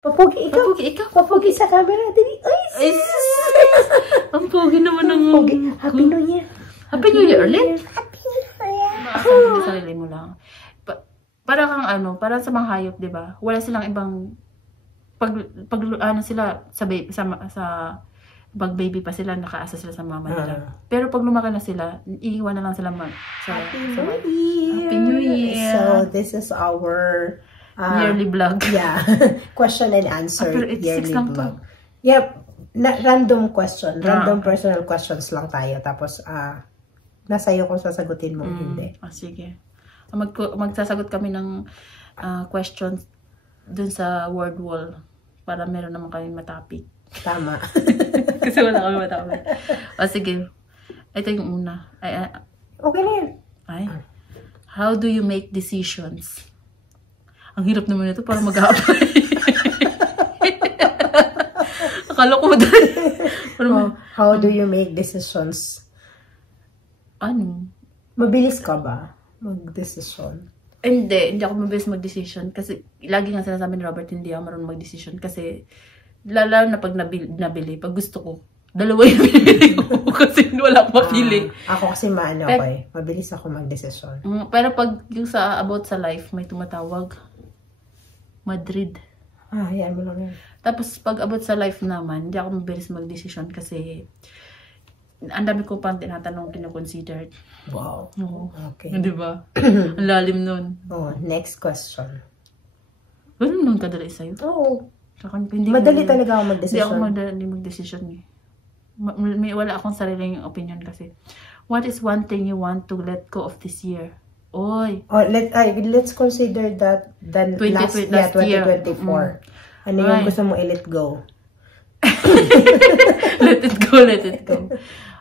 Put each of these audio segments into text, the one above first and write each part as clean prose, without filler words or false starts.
Papogi ikaw. Papogi ikaw. Papogi sa camera. Dili. Ay, ang pogi naman ng... Pogi. Happy New Year. Happy New Year ulit? Happy New Year. Maasal sa sarili mo lang. Para kang ano, para sa mga hayop, di ba? Wala silang ibang... Pag ano sila, sa pag baby pa sila, nakaasa sila sa mama nila. Pero pag lumaki na sila, iiwan na lang sila Happy New Year. Happy New Year. So, this is our... yearly vlog. Yeah. Question and answer. Pero it's yearly 6 lang vlog. Yep. Random question. Random personal questions lang tayo. Tapos, nasa iyo kung sasagutin mo hindi. Sige. Magsasagot kami ng questions dun sa word wall para meron naman kami matapik. Tama. Kasi wala kami matapik. Sige. Ito yung una. Okay na yan. How do you make decisions? Ang hirap naman ito para mag-apply. Akala ko How do you make decisions? Ano? Mabilis ka ba mag-decision? Hindi ako mabilis mag-decision. Kasi lagi nga sinasabi ni Robert, hindi ako marunong mag-decision. Kasi lalo na pag nabili, pag gusto ko, dalawa yung pinili ko. Kasi wala akong mapili. Ako kasi ako mabilis ako mag-decision. Pero pag yung about sa life, may tumatawag. Madrid. Yan mo lang yan. Tapos, pag about sa life naman, hindi ako mabilis mag-decision kasi ang dami ko pang tinatanong kinoconsider. Wow. Oo. Okay. Di ba? Ang lalim nun. Next question. Ganun nung kadali sa'yo? Oo. Madali talaga ako mag-decision. Hindi ako madali mag-decision eh. Wala akong sariling opinion kasi. What is one thing you want to let go of this year? Oy. Let's consider that last 2024. Ano yung gusto mo i-let go? Let it go.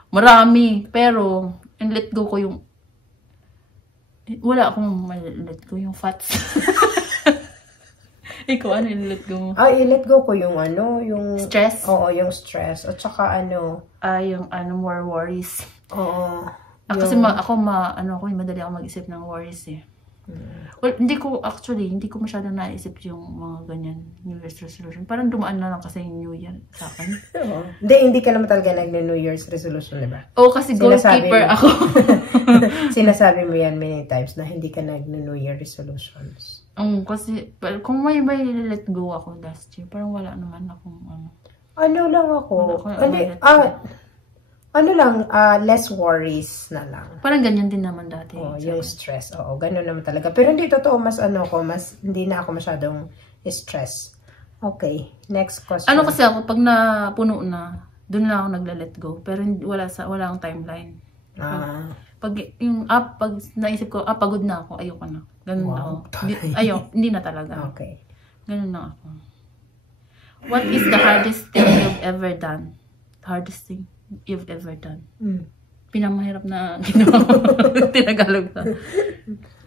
Marami. Pero, yung let go ko yung... Wala akong let go yung fats. Ikaw, ano yung let go mo? I-let go ko yung yung... Stress? Oo, yung stress. At saka yung more worries. Oo. Kasi ako madali ako mag-isip ng worries eh. Well, hindi ko masyadong naisip yung mga ganyan New Year's resolution. Parang dumaan na lang kasi yung New Year sa akin. Hindi ka naman talaga nag-New Year's resolution, di ba? Kasi goalkeeper ako. Sinasabi mo yan many times na hindi ka nag-New Year resolutions. Kasi kung may let go ako last year, parang wala naman akong less worries na lang. Parang ganyan din naman dati. Yung stress. Oo, ganun naman talaga. Pero hindi totoo, hindi na ako masyadong stress. Okay, next question. Kasi ako, pag napuno na, doon na ako nagla-let go. Pero wala akong timeline. Pag naisip ko, pagod na ako, ayoko na. Ganun ako. Hindi na talaga. Okay. Ganun na ako. What is the hardest thing you've ever done? Hardest thing you've ever done? Pinamahirap na ginawa ko. Tinagalog na.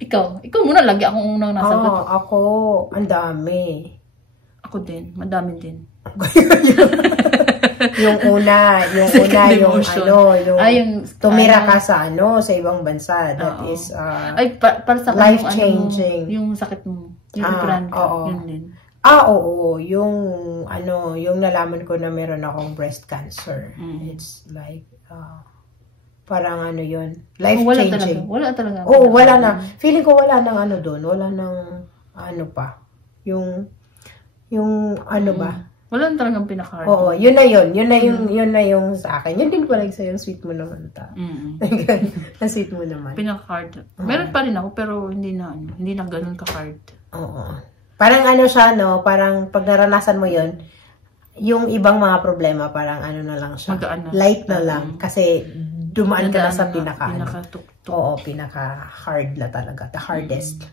Ikaw muna, lagi akong unang nasagot. Ako, ang dami. Ako din, madami din. yung tumira ka sa ibang bansa. That is para sa life-changing. Yung sakit mo. Yung operan ka. Yun din. Oo. Yung nalaman ko na meron akong breast cancer. It's like, parang yun. Life-changing. Wala talaga. Oo, wala na. Feeling ko wala nang doon. Wala nang pa. Yung ba? Wala na talagang pinaka-hard. Oo, yun na yun. Yun na yung sa akin. Yun din pala sa'yo, yung sweet mo naman ta. Ang sweet mo naman. Pinaka-hard. Meron pa rin ako, pero hindi na ganun ka-hard. Oo. Parang siya, parang pag naranasan mo yun, yung ibang mga problema, parang na lang siya. Light na lang. Kasi dumaan ka na sa pinaka-hard na talaga. The hardest.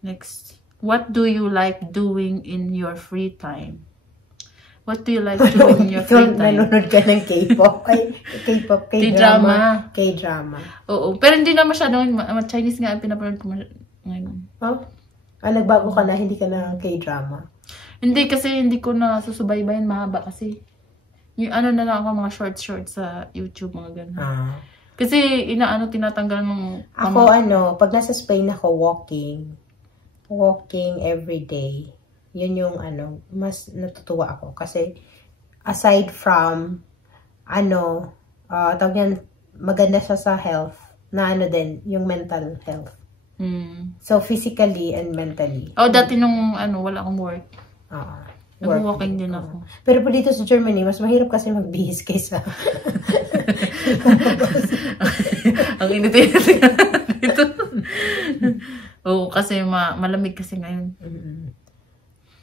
Next. What do you like doing in your free time? What do you like doing in your free time? Nanonood ka ng K-pop. K-drama. K-drama. Oo. Pero hindi na masyadong, Chinese nga ang pinapanood ko ngayon. Nagbago ka na, hindi ka na K-drama? Hindi kasi, hindi ko na susubaybayan, mahaba kasi. Yung na lang ako, mga short sa YouTube, mga ganun. Kasi, tinatanggal ng... Ako, pag nasa Spain ako, walking every day. Yun yung mas natutuwa ako. Kasi, aside from, tawag yan, maganda siya sa health, na din, yung mental health. So, physically and mentally. Dati nung, wala akong work. Nag-walking din ako. Pero po dito sa Germany, mas mahirap kasi magbihis kaysa. Ang init-init dito. Kasi malamig kasi ngayon.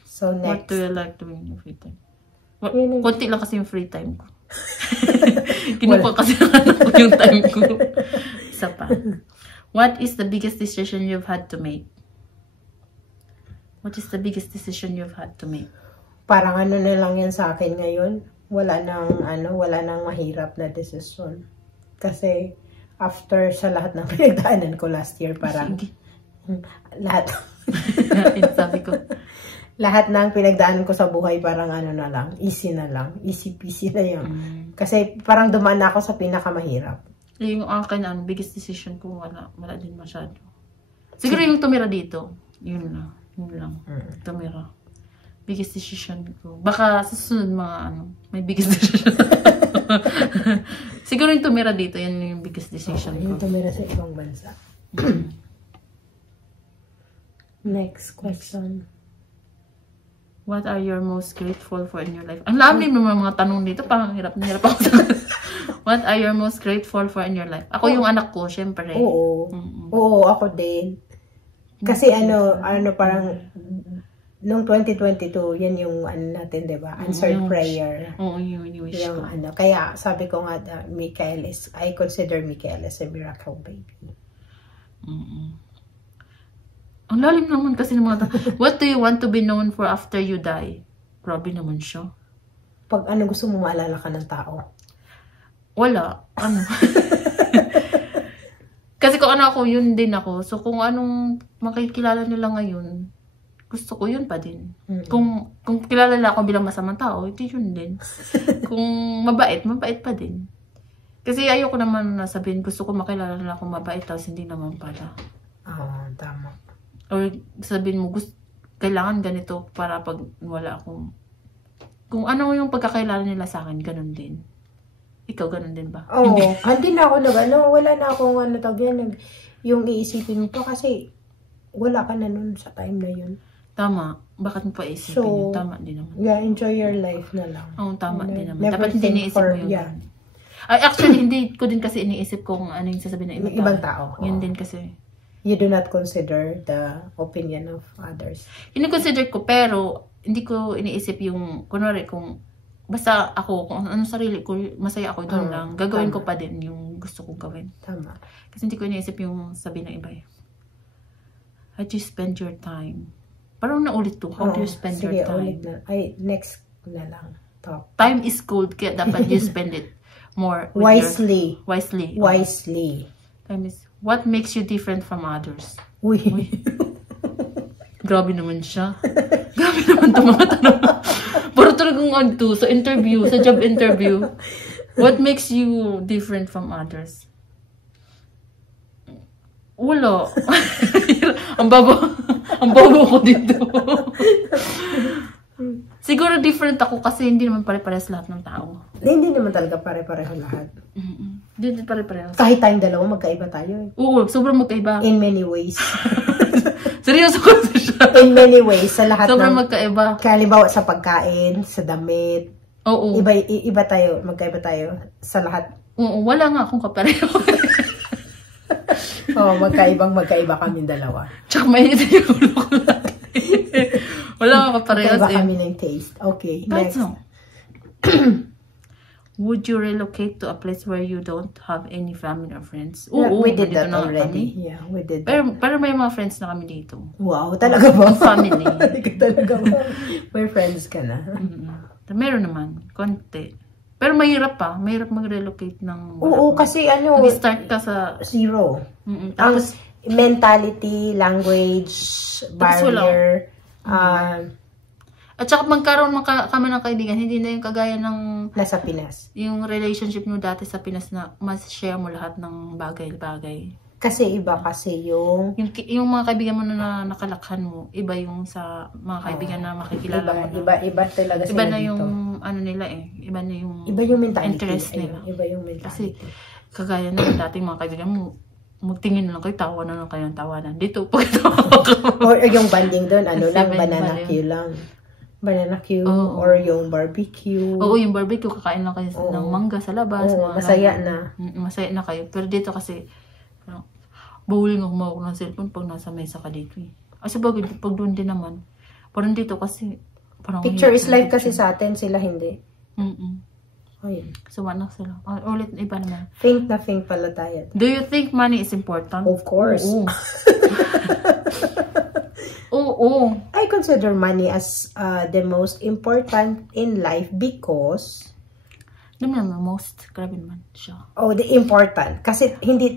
So, next. What do you like doing in your free time? Konti lang kasi yung free time ko. Kinuha kasi yung time ko. Isa pa. What is the biggest decision you've had to make? What is the biggest decision you've had to make? Parang na lang yan sa akin ngayon. Wala nang mahirap na decision. Kasi, after sa lahat ng pinagdaanan ko last year, parang, lahat. Sabi ko. Lahat ng pinagdaanan ko sa buhay, parang na lang, easy na lang. Easy peasy na yun. Kasi, parang dumaan na ako sa pinakamahirap. Yung akin, biggest decision ko, wala din masyado. Siguro yung tumira dito. Yun lang. Tumira. Biggest decision ko. Baka sa susunod may biggest decision. Siguro yung tumira dito, yan yung biggest decision ko. Yung tumira sa ibang bansa. Next question. What are you most grateful for in your life? Ang lalim ng mga tanong dito. Parang hirap na hirap ako. What are you most grateful for in your life? Ako yung anak ko, syempre. Oo, ako din. Kasi parang nung 2022, yan yung natin, diba? Answered prayer. Yung wish ko. Kaya sabi ko nga, I consider Mikael as a miracle baby. Ang lalim naman kasi ng mga What do you want to be known for after you die? Grabe naman siya. Pag gusto mo maalala ka ng tao? Wala. Kasi kung ako, yun din ako. So kung anong makikilala nila ngayon, gusto ko yun pa din. Kung kilala nila ako bilang masamang tao, hindi yun din. Kung mabait pa din. Kasi ayoko naman na sabihin, gusto ko makilala nila akong mabait, tapos hindi naman pala. Tama. Or sabihin mo, kailangan ganito para pag wala akong... Kung ano yung pagkakailala nila sa akin, ganun din. Ikaw, ganun din ba? Hindi na ako wala na akong yung iisipin mo pa kasi wala ka na nun sa time na yun. Tama. Bakit mo pa isipin yun? Tama din naman. Yeah, enjoy your life na lang. Tama din naman. Dapat hindi iniisip mo yun. Yeah. Actually, hindi ko din kasi iniisip kung ano yung sasabihin ng ibang tao. Yun din kasi. You do not consider the opinion of others. Ini-consider ko, pero hindi ko iniisip yung, kunwari, kung basta ako, kung anong sarili ko, masaya ako doon lang, gagawin ko pa din yung gusto kong gawin. Tama. Kasi hindi ko iniisip yung sabi ng iba. How do you spend your time? Parang naulit to. How do you spend your time? Next na lang. Top. Time is gold, kaya dapat you spend it more. Wisely. Wisely. Time is... What makes you different from others? Uy. Grabe naman siya. Grabe naman ito mga tanong. Pero talagang sa interview, sa job interview. What makes you different from others? Wala. Ang babo ko dito. Siguro different ako kasi hindi naman pare-parehas lahat ng tao. Hindi naman talaga pare-pareho lahat. Hindi pare-pareho. Kahit tayong dalawa, magkaiba tayo. Oo, sobrang magkaiba. In many ways. Seryoso ko siya. In many ways, sa lahat sobrang magkaiba. Halimbawa sa pagkain, sa damit. Oo. Iba tayo, magkaiba tayo sa lahat. Oo, wala nga akong kapareho. Magkaiba kami dalawa. Tsaka mainit yung ulo ko lagi. Wala nga kaparehas. Magkaiba kami ng taste. Okay, next. Would you relocate to a place where you don't have any family or friends? Oo, we did that already. Yeah, we did that. Pero may mga friends na kami dito. Wow, talaga ba? Family. Talaga ba? May friends ka na. Meron naman, konti. Pero mahirap pa. Mahirap mag-relocate ng... Oo, kasi Mag-start ka sa... Zero. Tapos, mentality, language, barrier, at saka magkaroon kami ng kaibigan, hindi na yung kagaya ng... Nasa Pinas. Yung relationship mo dati sa Pinas na mas share mo lahat ng bagay-bagay. Kasi iba kasi yung mga kaibigan mo na nakalakhan mo, iba yung sa mga kaibigan na makikilala mo na. Iba talaga sila Iba na dito. yung ano nila eh. Iba na yung mentality. interest nila. Iba yung mentality. Kasi kagaya na dating mga kaibigan mo, magtingin lang kayo, tawanan lang kayo ng tawanan. Dito po ito. Or yung banding doon, ano lang, Seven banana ba yun? queue lang. Banana queue Oo. or yung barbecue. Oo, yung barbecue, kakain lang kayo ng mangga sa labas. Oo, mga masaya ganun. na. Masaya na kayo. Pero dito kasi, bawal nga humawak ng cellphone pag nasa mesa ka dito eh. Kasi pag doon din naman, parang dito kasi, parang Picture is life kasi sa atin, sila hindi. Ayun. So, anak sila. Ulit, iba naman. Think na think pala tayo. Do you think money is important? Of course. Oo. Oo. I consider money as the most important in life because Naman most, grabe naman siya. the important. Kasi hindi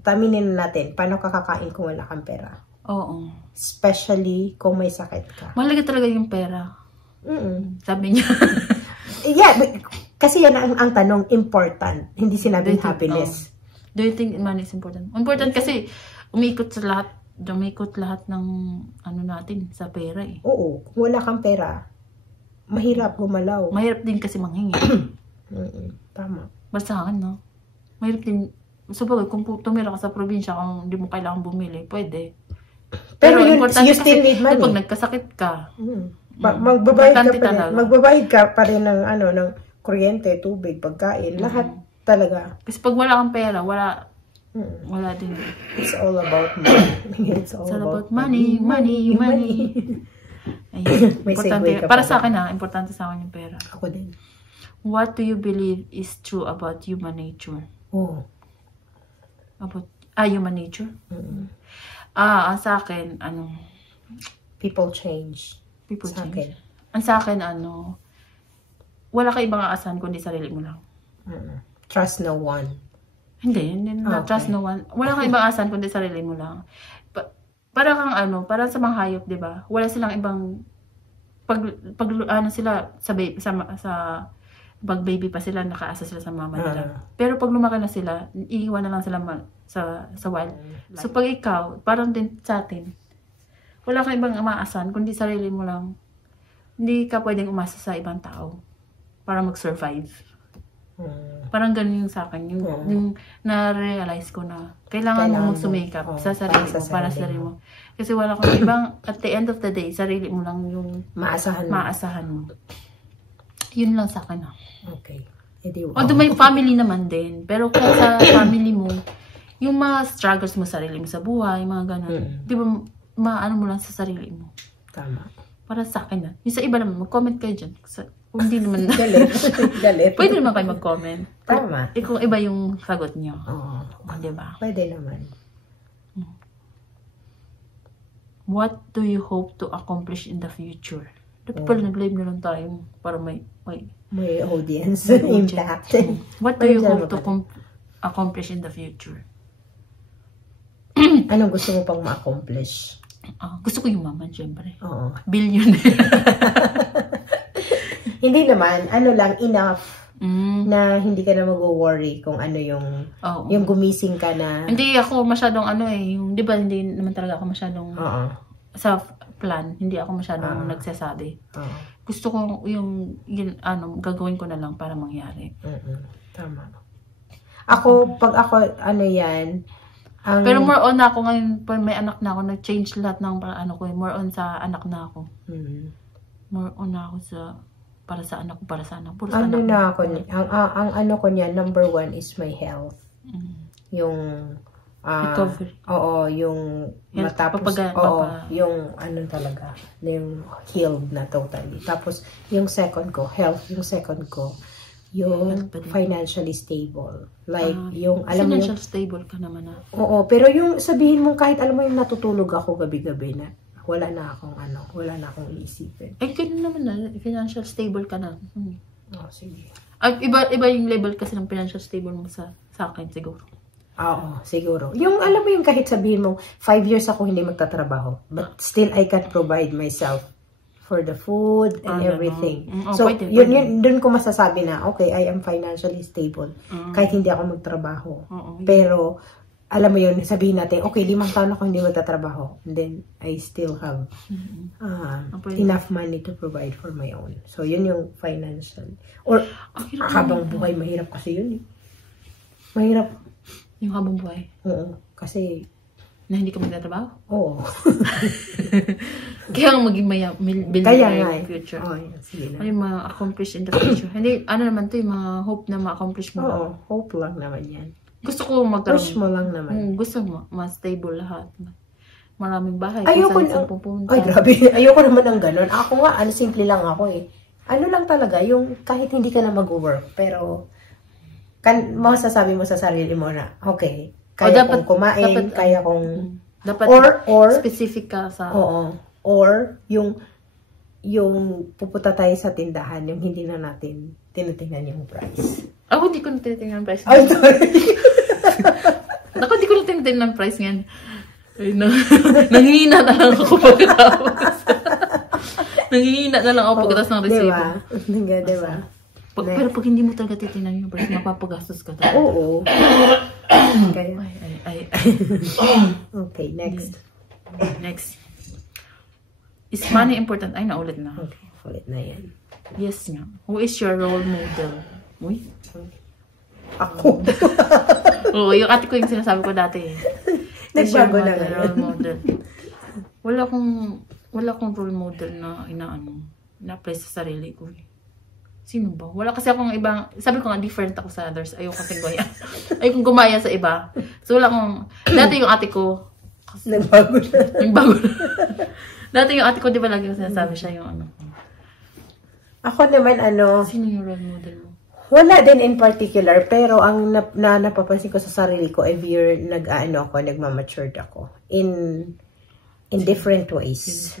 taminin natin, paano ka kakain kung wala kang pera? Oo. Especially kung may sakit ka. Mahalaga talaga yung pera. Sabi niya. Yeah, kasi yan ang tanong, important. Hindi sinabing happiness. Do you think money is important? Important kasi umikot lahat ng ano natin sa pera eh. Oo, kung wala kang pera, mahirap gumalaw. Mahirap din kasi manghingi. Tama. Basta sa akin, no? Mahirap din. Sabagay, kung tumira ka sa probinsya, kung hindi mo kailangan bumili, pwede. Pero you importante still need money. Pag nagkasakit ka, magbabayad ka pa rin ng ng kuryente, tubig, pagkain, lahat talaga. Kasi pag wala kang pera, wala din. It's all about money. It's all about money. Ayun. May Importante. segue ka Para pa sa akin importante sa akin yung pera. Ako din. What do you believe is true about human nature? Human nature? Sa akin, People change. People Sa change. akin. Ang sa akin, wala ka ibang aasahan kundi sarili mo lang. Trust no one. Hindi na trust no one. Wala kang ibang aasahan kundi sarili mo lang. Para kang para sa mga hayop, 'di ba? Wala silang ibang pag sila pag baby pa sila, nakaasa sila sa mama nila. Pero pag lumaki na sila, iiwan na lang sila sa wild. So pag ikaw, parang din sa atin, wala kang ibang umaasahan kundi sarili mo lang. Hindi ka pwedeng umasa sa ibang tao para mag-survive. Parang ganun yung sa akin. Yung na-realize ko na kailangan mo magsumikap sa sarili mo, para sa sarili mo. Kasi wala kang ibang, at the end of the day, sarili mo lang yung maasahan mo. Yun lang sa akin. Okay. Although may family naman din. Pero kung sa family mo, yung mga struggles mo sarili mo sa buhay, mga ganun. Di ba, maano mo lang sa sarili mo. Tama. Para sa akin na. Yung sa iba naman, mag-comment kayo dyan. Kung hindi naman. Galit. Pwede naman kayo mag-comment. Tama. Kung iba yung sagot nyo. Oo. Diba? Pwede naman. What do you hope to accomplish in the future? Dapat pala nag-live na lang tayo para may audience impact. What do you hope to accomplish in the future? Anong gusto mo pang ma-accomplish? Gusto ko yumaman, syempre. Oo. Billionaire. Hindi naman, enough na hindi ka na mag-worry kung ano yung gumising ka na. Hindi ako masyadong di ba hindi naman talaga ako masyadong sa plan, hindi ako masyadong nagsasabi. Gusto ko yung gagawin ko na lang para mangyari. Tama. Ako, pag ako, pero more on ako ngayon, pag may anak na ako, nag-change lahat ng ko, more on sa anak na ako. More on ako para sa anak ko, para sa anak. Puro sa anak na ako, ang ko niya, number 1 is my health. Yung, recovery. Oo, yung health, matapos, yung talaga, yung healed na totally. Tapos, yung second ko, health, yung second ko, yung financially stable. Like, yung, alam mo financial stable ka naman na. Oo, pero yung sabihin mo kahit alam mo yung natutulog ako gabi-gabi na, wala na akong iisipin. Ganun naman na, financial stable ka na. Sige. At iba yung level kasi ng financial stable mo sa akin siguro. Oo, siguro. Yung alam mo yung kahit sabihin mo, 5 years ako hindi magtatrabaho, but still I can provide myself for the food and everything. So, yun dun ko masasabi na, okay, I am financially stable. Kahit hindi ako magtrabaho. Pero, alam mo yun, sabihin natin, okay, 5 taon ako hindi magtatrabaho. And then, I still have enough money to provide for my own. So, yun yung financial. Or, habang buhay, mahirap kasi yun eh. Mahirap. Yung habang buhay? Oo. Kasi, na hindi ka magtatrabaho? Oo. Kaya maging billionaire in the future. Oo, sige na. Ay, ma-accomplish in the future. Hindi, ano naman to, yung mga hope na ma-accomplish mo. Oo, hope lang naman yan. Gusto ko magkaroon. Push mo lang naman. Gusto mo, ma-stable lahat. Maraming bahay. Ayoko na. Ay, grabe. Ayoko naman ng ganun. Ako nga, simple lang ako eh. Ano lang talaga, yung kahit hindi ka na mag-work, pero masasabi mo sa sarili mo na, okay, kaya kong kumain, kaya kong... Dapat or specific ka sa... Oo. Or, yung pupunta tayo sa tindahan, yung hindi na natin tinitingnan yung price. Ako, hindi ko natitingnan ang price. Ay, sorry. Ako, hindi ko natitingnan ang price ngayon. Ay, nanghihina na lang ako pagkatapos. Nanghihina na lang ako pagkatapos ng resibo. Diba? Pero pag hindi mo talaga titingnan yung price, mapapagastos ka talaga. Oo. Okay. Okay, next. Next. Is money important? Ay, naulit na. Okay, ulit na yan. Yes nga. Who is your role model? Uy? Ako. Oo, yung ate ko yung sinasabi ko dati eh. Nagbago na nga. Role model. Wala akong role model na na-apply sa sarili ko. Sino ba? Wala kasi akong ibang, sabi ko nga, different ako sa others. Ayoko kasing gaya. Ayoko gumaya sa iba. So wala akong, dati yung ate ko, nagbago na. Nagbago na. Dati yung ate ko, di ba lagi ko sinasabi siya yung ano. Ako naman sino yung role model mo? Wala din in particular, pero ang napapansin ko sa sarili ko every year nagmamatured ako in different ways.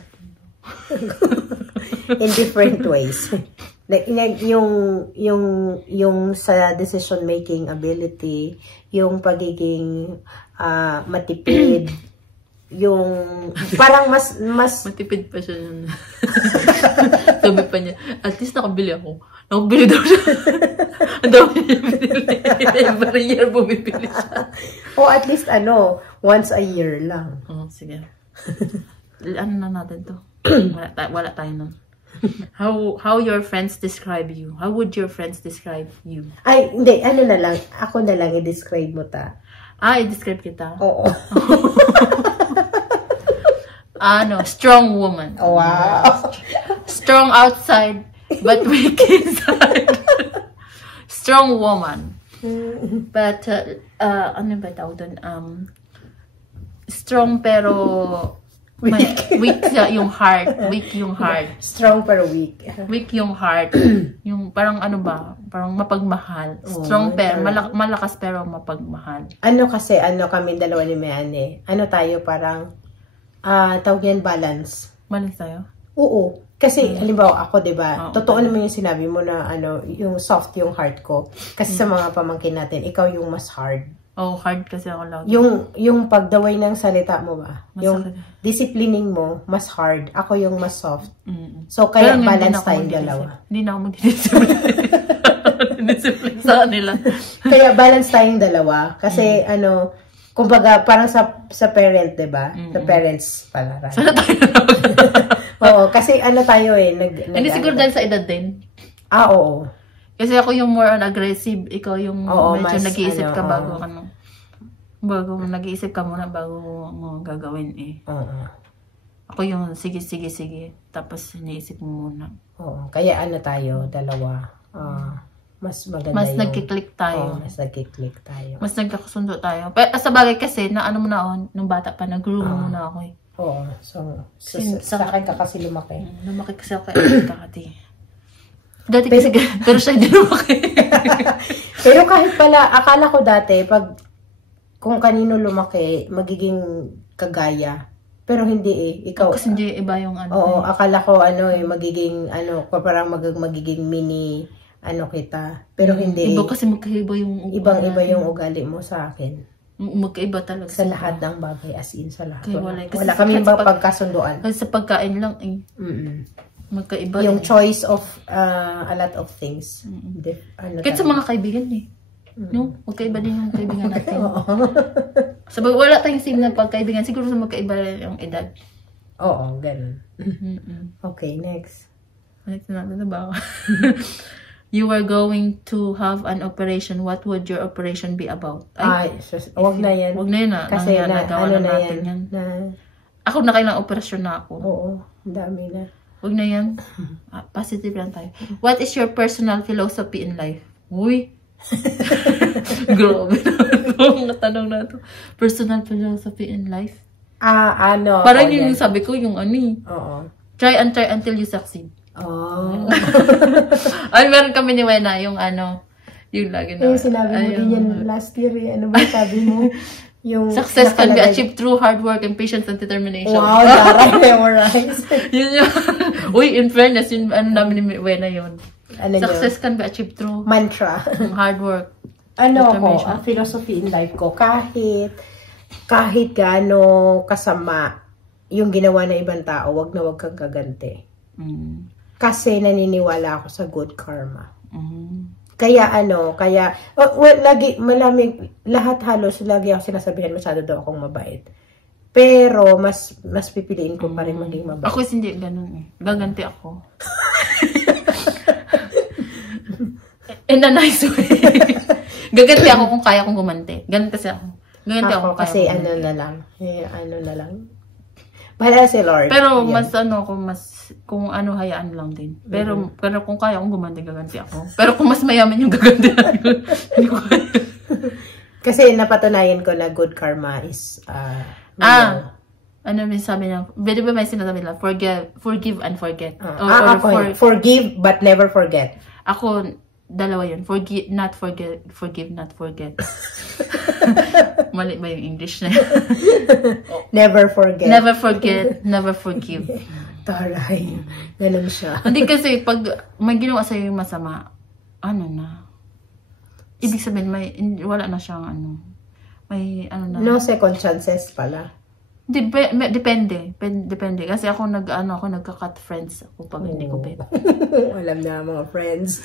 In different ways. Like yung sa decision making ability, yung pagiging matipid, yung parang mas matipid pa siya yun. Sabi pa niya, at least nakabili ako. Nakabili daw siya. Ang dami niya binili. Every year bumibili siya. O at least once a year lang. Oo, sige. Ano na natin to? Wala tayo nun. How your friends describe you? How would your friends describe you? Ay, hindi. Na lang. Ako na lang i-describe mo ta. I-describe kita? Oo. Strong woman. Wow. Strong outside, but weak inside. Strong woman. But, ano ba tawag doon? Strong pero weak yung heart. Weak yung heart. Strong pero weak. Weak yung heart. Yung parang parang mapagmahal. Strong pero, malakas pero mapagmahal. Kasi, kami dalawa ni Mayane. Tayo parang, tawag yan balance. Balance tayo? Oo. Kasi, halimbawa ako, diba? Totoo naman yung sinabi mo na, yung soft yung heart ko. Kasi sa mga pamangkin natin, ikaw yung mas hard. Hard kasi ako lagi. Yung pagdaway ng salita mo ba? Masakit. Yung disciplining mo, mas hard. Ako yung mas soft. So, kaya balance tayong dalawa. Hindi na ako mag-discipline. Discipline sa kanila. Kaya balance tayong dalawa. Kasi, kumbaga, parang sa parent, diba? Sa parents pala. Sana tayo Oo, kasi tayo eh. Hindi siguro dahil sa edad din. Oo. Kasi ako yung more on aggressive, ikaw yung medyo nag-iisip ka bago bago nag-iisip ka muna bago mo gagawin eh. Ako yung sige. Tapos iniisip mo muna. Oo, kaya tayo, dalawa. Mas maganda mas nagkiklik tayo. Mas nagkiklik tayo. Mas nagkakasundo tayo. Pero sa bagay kasi, na mo na ako, nung bata pa, nag-groom muna ako eh. Oo, so sa akin ka kasi lumaki. Lumaki kasi ako kay Kakati. Dati kasi, pero siya hindi lumaki. Pero kahit pala, akala ko dati, kung kanino lumaki, magiging kagaya. Pero hindi eh. Ikaw, kasi hindi iba yung Oo, akala ko magiging, parang magiging mini, kita. Pero hindi. Iba kasi magkaiba yung ibang-iba yung ugali mo sa akin. Magkaiba talaga. Sa lahat ng bagay, as in sa lahat. Wala kami pagkasunduan. Kasi sa pagkain lang eh. Magkaiba. Yung choice of a lot of things. Kahit sa mga kaibigan eh. No? Magkaiba din yung kaibigan natin. Sabi, wala tayong same na pagkaibigan. Siguro sa magkaiba yung edad. Oo, ganun. Okay, next. Next na ba? You are going to have an operation. What would your operation be about? Ay, wag na yan. Wag na yun Kasi nagawa na natin yan. Ako nakailang operasyon na ako. Oo, dami na. Wag na yan. Positive lang tayo. What is your personal philosophy in life? Uy! Grabe na tanong na ito. Personal philosophy in life? Parang yung sabi ko, yung Oo. Try until you succeed. Oh. Ay, meron kami ni Wena, yung yung lagi na. Yung sinabi mo din yan last year, ano ba sabi mo? Yung success can be achieved through hard work and patience and determination. Wow, daray, memorize. Yun yun. Uy, in fairness, yun, namin ni Wena yun. Success can be achieved through mantra. Hard work. Ang philosophy in life ko, kahit gaano kasama yung ginawa ng ibang tao, wag na wag kang gaganti. Kasi naniniwala ako sa good karma. Kaya lagi, lahat halos, lagi ako sinasabihan, masyado daw akong mabait. Pero, mas pipiliin ko pa rin maging mabait. Ako hindi ganun eh. Gaganti ako. In a nice way. Gaganti ako kung kaya kong gumanti. Ganun kasi ako. Gaganti ako kung kaya kasi kong ano na lang. Bahala si Lord. Pero mas kung hayaan lang din. Pero kung kaya kong gumanti, gaganti ako. Pero kung mas mayaman yung gaganti ko, hindi ko kaya. Kasi napatunayan ko na good karma is ano may sabi niya? Di ba may sinasabi nila? Forgive and forget. Forgive but never forget. Ako, dalawa yun. Forgive, not forget. Forgive, not forget. Mali ba yung English na yun? Never forget. Never forget, never forgive. Taray. Ganun siya. Hindi kasi pag may ginawa sa'yo yung masama, ibig sabihin, wala na siyang may na. No second chances pala. Depende. Kasi ako nagka-cut friends ako pag hindi ko bet. Alam na mga friends.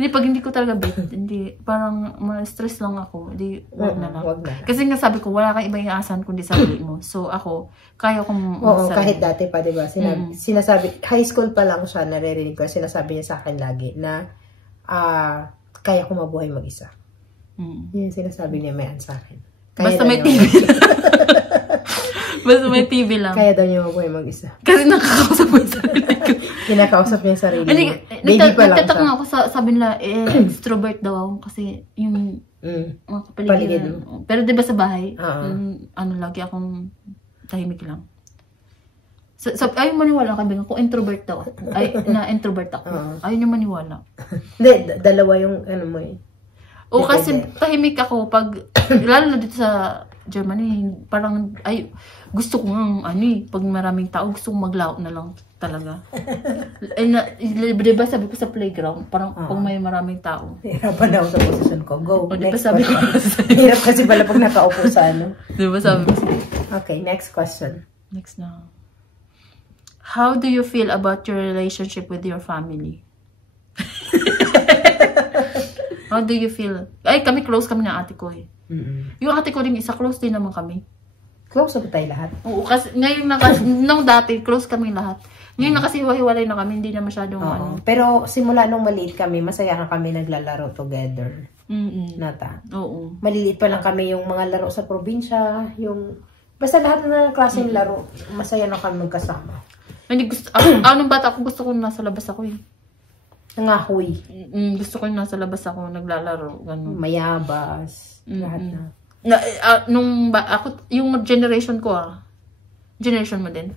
Hindi, pag hindi ko talaga bet, hindi, parang stress lang ako. Hindi, wag na lang. Wag na. Kasi nga sabi ko, wala kang ibang iaasahan kundi sarili mo. So ako, kaya kong Oo, kahit dati pa, diba? Sinasabi, high school pa lang siya, naririnig ko, sinasabi niya sa akin lagi na, kaya ko mabuhay mag-isa. Yun sinasabi niya mayan sa akin. Basta may TV. Basta may TV lang. Kaya daw niya mabuhay mag-isa. Kasi nakakausap mo yung sarili ko. Kinakausap niya yung sarili niya. Baby pa lang siya. Ako, sabi nila, extrovert daw ako. Kasi yung mga kapaligid. Pero diba sa bahay, lagi akong tahimik lang. So ayaw maniwala kami kung introvert daw ako. Introvert ako. Ayaw niyo maniwala. Hindi, dalawa yung mo eh. O kasi tahimik ako pag, lalo na dito sa Germany, parang, gusto ko pag maraming tao, gusto kong maglaot na lang talaga. Diba sabi ko sa playground, parang kung may maraming tao. Hirapan na ako sa posisyon ko. Go, next sabi question. Hirap kasi pala pag nakaupo sa Diba sabi ko Okay, next question. Next na. How do you feel about your relationship with your family? How do you feel? Kami close kami ng ate ko eh. Yung ate ko rin isa, close din naman kami. Close ba tayo lahat? Oo, kasi ngayon nung dati, close kami lahat. Ngayon na kasi hiwa-hiwalay na kami, hindi na masyadong Pero simula nung maliit kami, masaya na kami naglalaro together. Nata. Oo. Maliliit pa lang kami yung mga laro sa probinsya, basta lahat na klaseng laro, masaya na kami magkasama. Hindi gusto, nung bata ako, gusto ko nasa labas ako eh. Nangahoy. Gusto ko nasa labas ako, naglalaro. Ganun. Mayabas. Lahat na. Yung generation ko generation mo din.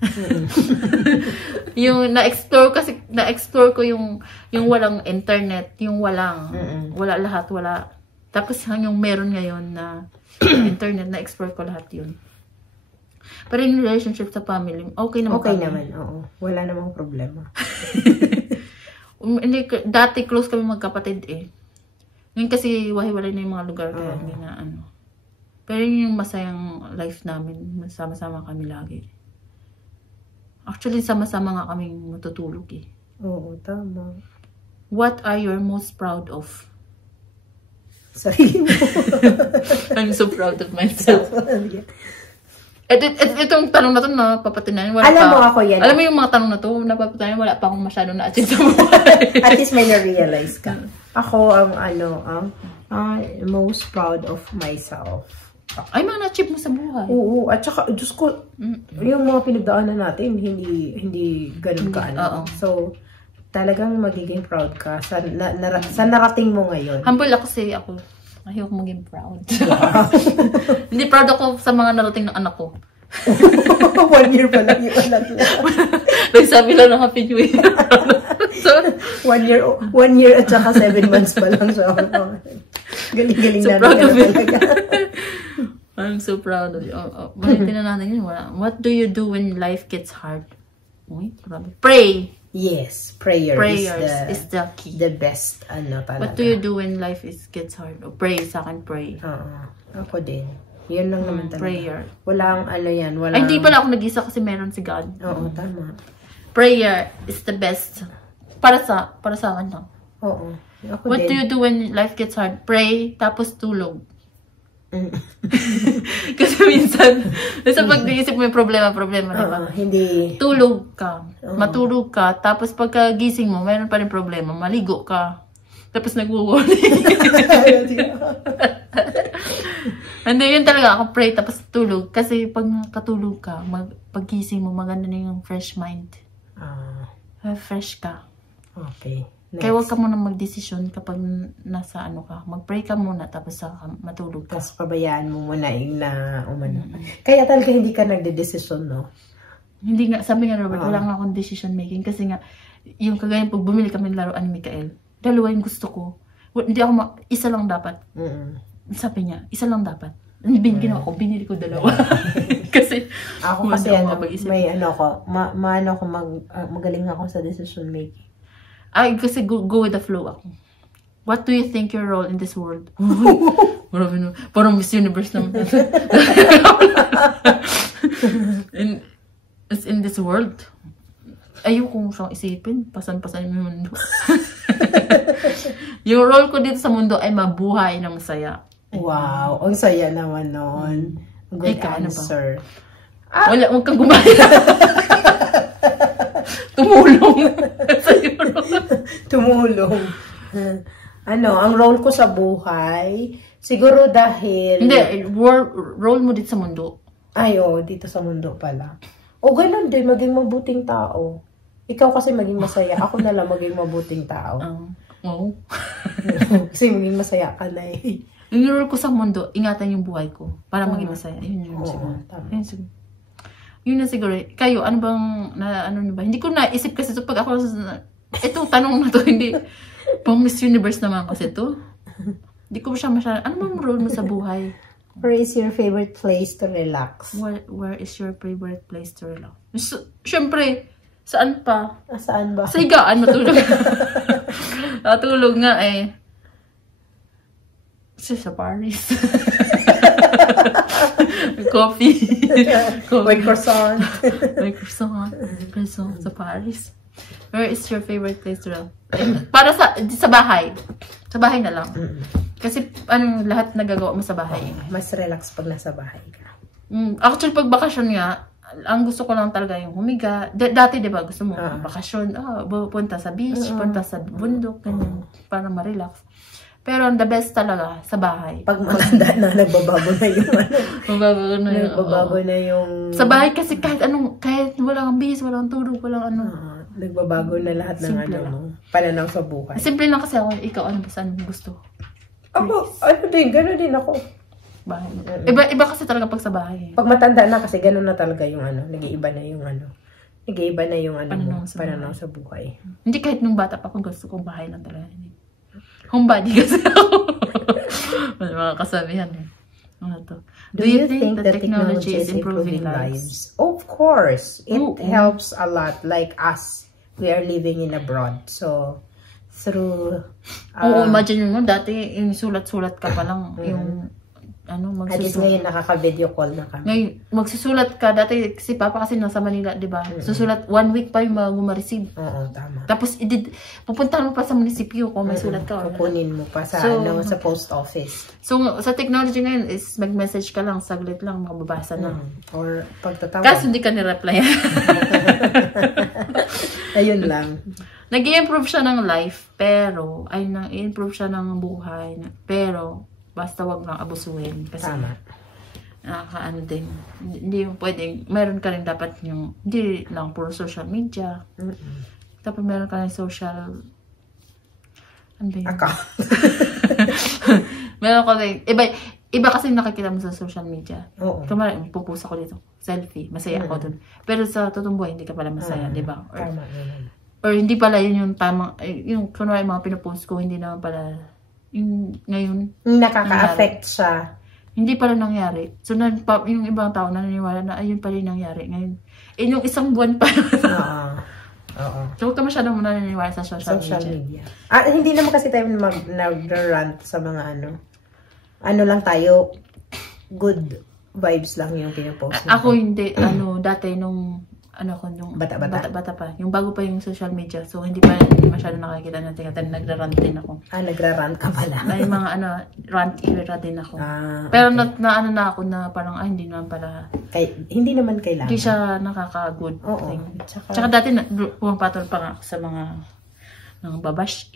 Yung na-explore ko yung walang internet, yung wala lahat, wala. Tapos yung meron ngayon na internet, na-explore ko lahat yun. Pero yung relationship sa family, okay naman. Okay naman, oo. Wala namang problema. Dati close kami magkapatid eh. Ngayon kasi wahi-walay na yung mga lugar kaya hindi na Pero yung masayang life namin, sama-sama kami lagi. Actually, sama-sama nga kami matutulog eh. Oo, tama. What are you most proud of? Sarili mo. I'm so proud of myself. Itong tanong na to na papatunayan, wala Alam pa. mo ako yan. Alam mo yung mga tanong na to, napapatunayan, wala pa akong masyado na-achieve sa buhay. At least may na-realize ka. Ako ang most proud of myself. Ay, mga na-achieve mo sa buhay. Oo, at saka, Diyos ko, yung mga pinagdaanan natin, hindi ganun ka ano. So, talagang magiging proud ka sa narating mo ngayon. Humble ako kasi ako. Ayoko maging proud. Hindi proud ako sa mga narating ng anak ko. 1 year pa lang yung anak niya. Nagsabi lang ng Happy New Year. So, 1 year at saka 7 months pa lang. So, galing-galing so na proud of it. talaga. I'm so proud of you. Balitin na natin yun. What do you do when life gets hard? Uy, grabe. Pray. Yes, prayers is the key. The best, talaga. What do you do when life gets hard? O pray, sa akin pray. Ako din. Yun lang naman talaga. Prayer. Walang yan. Ay, hindi pala ako nag-isa kasi meron si God. Oo, tama. Prayer is the best. Para sa akin lang. Oo. Ako What din. do you do when life gets hard? Pray, tapos tulog. Kasi minsan pag naisip mo yung problema, diba? Hindi. Tulog ka. Matulog ka. Tapos pagka gising mo, mayroon pa rin problema. Maligo ka. Tapos nagwo-warning. And then yun talaga ako, pray tapos tulog. Kasi pag nakatulog ka, paggising mo, maganda na yung fresh mind. Fresh ka. Okay. Next. Kaya huwag ka muna mag-desisyon kapag nasa ka. Mag-pray ka muna tapos matulog ka. Tapos pabayaan mo muna yung umano. Kaya talaga hindi ka nagde-desisyon, no? Hindi nga, sabi nga Robert, wala nga akong decision making. Kasi nga, yung kagaya pag bumili kami ng laruan ni Mikael, dalawa yung gusto ko. Hindi ako isa lang dapat. Sabi niya, isa lang dapat. Ginawa ko, binili ko dalawa. Kasi, ako kasi magaling ako sa decision making. Kasi go with the flow ako. What do you think your role in this world? Parang Miss Universe naman. in this world, ayokong siyang isipin. Pasan-pasan yung mundo. Yung role ko dito sa mundo ay mabuhay ng masaya. Wow, ang saya naman nun. Good answer. Wala, huwag kang gumaya. Tumulong. Tumulong. Ang role ko sa buhay, siguro dahil... Hindi, role mo dito sa mundo. Dito sa mundo pala. Ganun din, maging mabuting tao. Ikaw kasi maging masaya. Ako na lang maging mabuting tao. Kasi maging masaya ka na eh. Yung role ko sa mundo, ingatan yung buhay ko para maging masaya. Yun yung siguro. Yun na siguro. Kayo, ano bang, hindi ko naisip kasi ito pag ako, itong tanong na to, hindi, pang Miss Universe naman kasi ito. Hindi ko siya masyadong, ano bang role mo sa buhay? Where is your favorite place to relax? Where is your favorite place to relax? Siyempre, saan pa? Saan ba? Sa higaan, matulog. Matulog nga eh. Sa Paris. Coffee. With croissant. With croissant. Croissant sa Paris. Where is your favorite place to relax? Para sa bahay. Sa bahay na lang. Kasi lahat nagagawa mo sa bahay. Mas relax pag nasa bahay ka. Actually, pag bakasyon nga, ang gusto ko lang talaga yung humiga. Dati, di ba, gusto mo bakasyon. Punta sa beach, punta sa bundok, ganyan, para ma-relax. Pero the best talaga, sa bahay. Pag matanda na, nagbabago na yung nagbabago na yung... Sa bahay kasi kahit walang bihis, walang tulog, walang nagbabago na lahat ng pananaw sa buhay. Simple lang kasi ako, ikaw, saan gusto? Ako, gano'n din ako. Bahay. Iba kasi talaga pag sa bahay. Pag matanda na kasi gano'n na talaga yung nag-iiba na yung nag-iiba na yung pananaw sa buhay. Hindi kahit nung bata pa, kung gusto kong bahay lang talaga. Homebody kasi ako. Mga kasabihan eh. Do you think that technology is improving lives? Of course. It helps a lot. Like us, we are living in abroad. So, through... imagine mo, dati yung sulat-sulat ka pa lang. Yung At least ngayon nakaka-video call na kami. Ngayon, magsusulat ka. Dati si Papa kasi nasa Manila, di ba? Susulat 1 week pa yung ma-receive. Oo, tama. Tapos, pupuntahan mo pa sa munisipyo kung may sulat ka. Kukunin mo pa sa, sa post office. So, sa technology ngayon is mag-message ka lang, saglit lang, mababasa na. Or pagtatawag. Kaso hindi ka ni-reply. Ayun lang. Nag-i-improve siya ng life, pero, nag-i-improve siya ng buhay, pero, basta wag lang abusuhin. Kasi, tama. Nakakaano din. Hindi yung pwedeng, meron ka rin dapat yung, hindi lang puro social media. Tapos meron ka rin social, ano ba yun? Account. Meron ka rin, iba kasi nakikita mo sa social media. Oo. Kumari, pupusa ko dito, selfie, masaya ako dun. Pero sa totoong buhay, hindi ka pala masaya, di ba? Tama naman. Or hindi pala yun yung tamang, yung kunwari mga pinupost ko, hindi naman pala, yung ngayon, nakaka-affect siya. Hindi pala nangyari. So, yung ibang tao naniniwala na ayun pala yung nangyari ngayon. Yung isang buwan pa. Oo. So, huwag ka masyadong naniniwala sa social media. Hindi naman kasi tayo nag-rant sa mga ano lang tayo, good vibes lang yung pinapost. Ako hindi, dati nung, nung bata-bata pa. Yung bago pa yung social media. So, hindi pa masyado nakikita natin. At nagra-rant din ako. Nagra-rant ka pala. May mga rant era din ako. Pero na ako na parang, hindi naman pala. Hindi naman kailangan. Hindi siya nakaka-good thing. Tsaka dati, pumapatol pa nga sa mga babash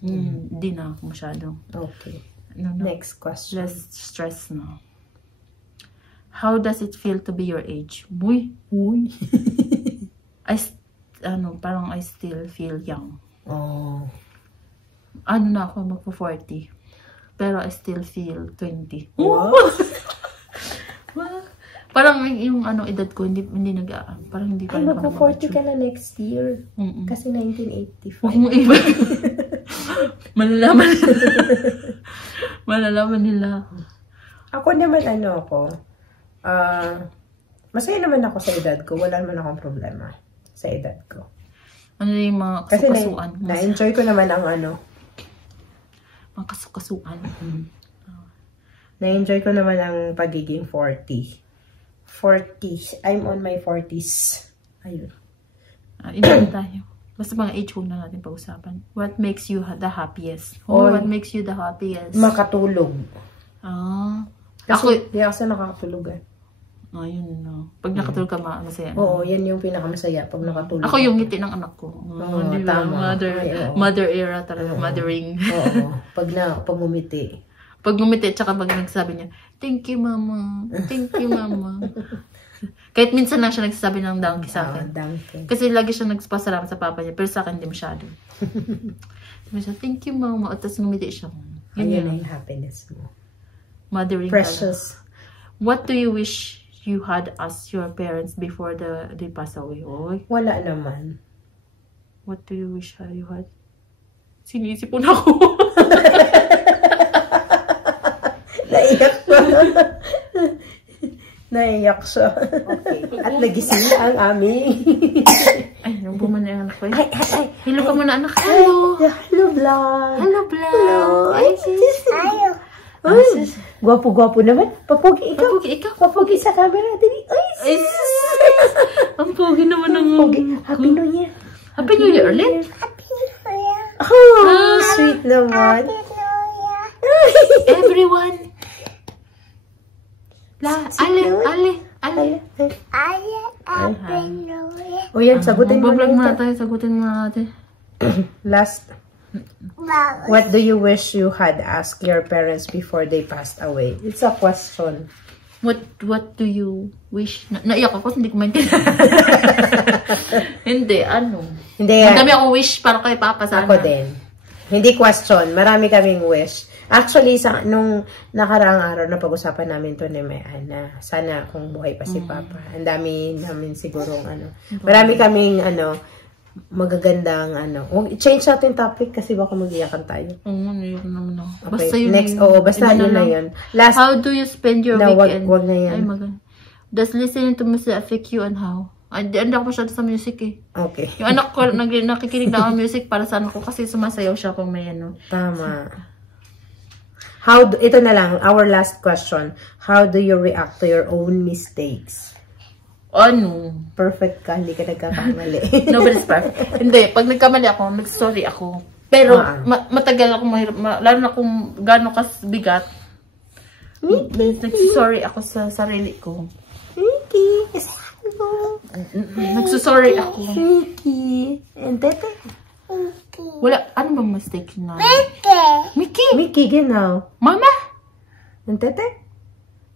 Hindi na ako masyado. Okay. Next question. Less stress na. How does it feel to be your age? Uy. Parang I still feel young. Oh. Na ako, magpo-40. Pero I still feel 20. Wow. Parang yung edad ko, hindi parang hindi pa rin ako magpo-40 ka na next year. Kasi 1985. Huwag mo iba. Malalaman nila. Ako naman masaya naman ako sa edad ko. Wala naman akong problema sa edad ko. Ano yung mga kasukasuan? Kasi na-enjoy ko naman ang mga kasukasuan. Na-enjoy ko naman ang pagiging 40. 40. I'm on my 40s. Ayun. Iba tayo. Basta mga age huwag na natin pag-usapan. What makes you the happiest? What makes you the happiest? Makatulog. Kasi nakakatulog Ayun Pag nakatulog ka, masaya. Oo, yan yung pinakamasaya pag nakatulog. Ako yung ngiti ng anak ko. Tama. Mother era talaga. Mothering. Oo. Pag umiti. Pag umiti, tsaka pag nagsabi niya, thank you, mama. Thank you, mama. Kahit minsan lang siya nagsasabi ng donkey sa akin. Kasi lagi siya nagpasalamat sa papa niya. Pero sa akin, hindi masyado. Sabi siya, thank you, mama. At tapos ngumiti siya. Ayun na yung happiness mo. Mothering. Precious. What do you wish you had as your parents before they pass away? Wala naman. What do you wish you had? Sinisipon ako. Naiyak siya. Naiyak siya. Okay. At nagising na ang aming. Ay, nung bumana yung anak ko. Ay. Hello ka muna, anak. Hello. Hello, vlog. Hello, vlog. Ay, sis. Ay, gwapo-gwapo naman. Papogi ikaw. Papogi sa camera. Ay, sis. Ang pogi naman ng... Happy New Year. Happy New Year ulit. Happy New Year. Oh, sweet naman. Happy New Year. Everyone. Ale. Happy New Year. O yan, sagutin mo Mag-vlog na muna tayo. Sagutin muna natin. Last. What do you wish you had asked your parents before they passed away? It's a question. What do you wish? Naiyak ako, hindi ko maintindihan. Hindi, Hindi. Madami akong wish para kay Papa sana. Ako din. Hindi question. Marami kaming wish. Actually, nung nakaraang araw na pag-usapan namin to ni Mayan na sana kung buhay pa si Papa. Ang dami namin sigurong Marami kaming magagandang change natin topic kasi baka mag-iyakan tayo. Naiyak naman ako. Okay. Basta yun. Next, basta yun na yun. Last, how do you spend your weekend? Wag na yan. Ay, does listening to music affect you and how? Hindi ako masyado sa music Okay. Yung anak ko, nakikinig na ako music para sa anak ko kasi sumasayaw siya kung may Tama. ito na lang, our last question. How do you react to your own mistakes? Ano? Perfect ka, hindi ka nagkakamali. Nobody's perfect. Hindi, pag nagkamali ako, nag-sorry ako. Pero, matagal ako mahirap, lalo na kung gano'ng kasbigat, nag-sorry ako sa sarili ko. Mickey, nagsusorry ako. Mickey, and Tete? Wala, ano bang mistake na? Mickey! Mickey, genau. Mama! And Tete?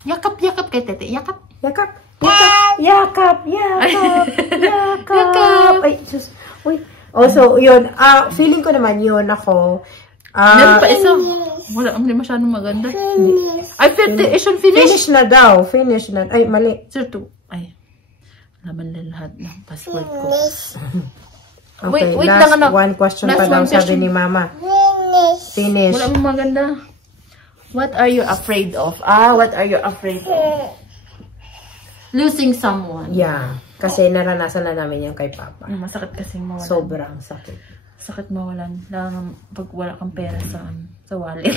Yakap kay Tete. Yakap. Yakap. Yakap. Ay, just, uy. Also, yun, feeling ko naman yun ako. Meron pa isa. Wala, hindi masyadong maganda. Ay, finish. Finish na daw. Finish na. Ay, mali. Sir, ay. Laban lang lahat ng password ko. Okay, wait last lang, one question pa daw sabi ni Mama. Finish. Wala mong maganda. What are you afraid of? What are you afraid of? Losing someone. Yeah. Kasi naranasan na namin yung kay Papa. Masakit kasi mawalan. Sobrang sakit. Sakit mawalan. Lalo pag wala kang pera sa wallet.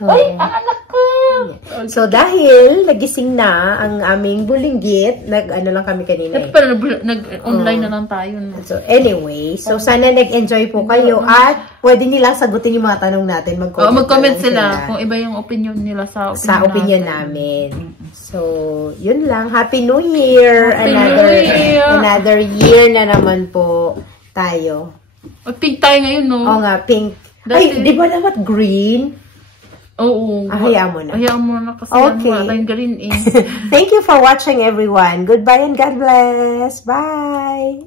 Ay, ang anak ko! So, dahil nagising na ang aming bulinggit, nag-ano lang kami kanina Pero nag-online na lang tayo. No? So, anyway, sana nag-enjoy po kayo at pwede nilang sagutin yung mga tanong natin. Mag-comment sila kung iba yung opinion nila sa opinion namin. So, yun lang. Happy New Year! Another year na naman po tayo. Pink tayo ngayon, no? Oo nga, pink. Ay, di ba dapat green? Oo. Hayaan mo na. Hayaan mo na kasi wala tayong green eh. Thank you for watching, everyone. Goodbye and God bless. Bye!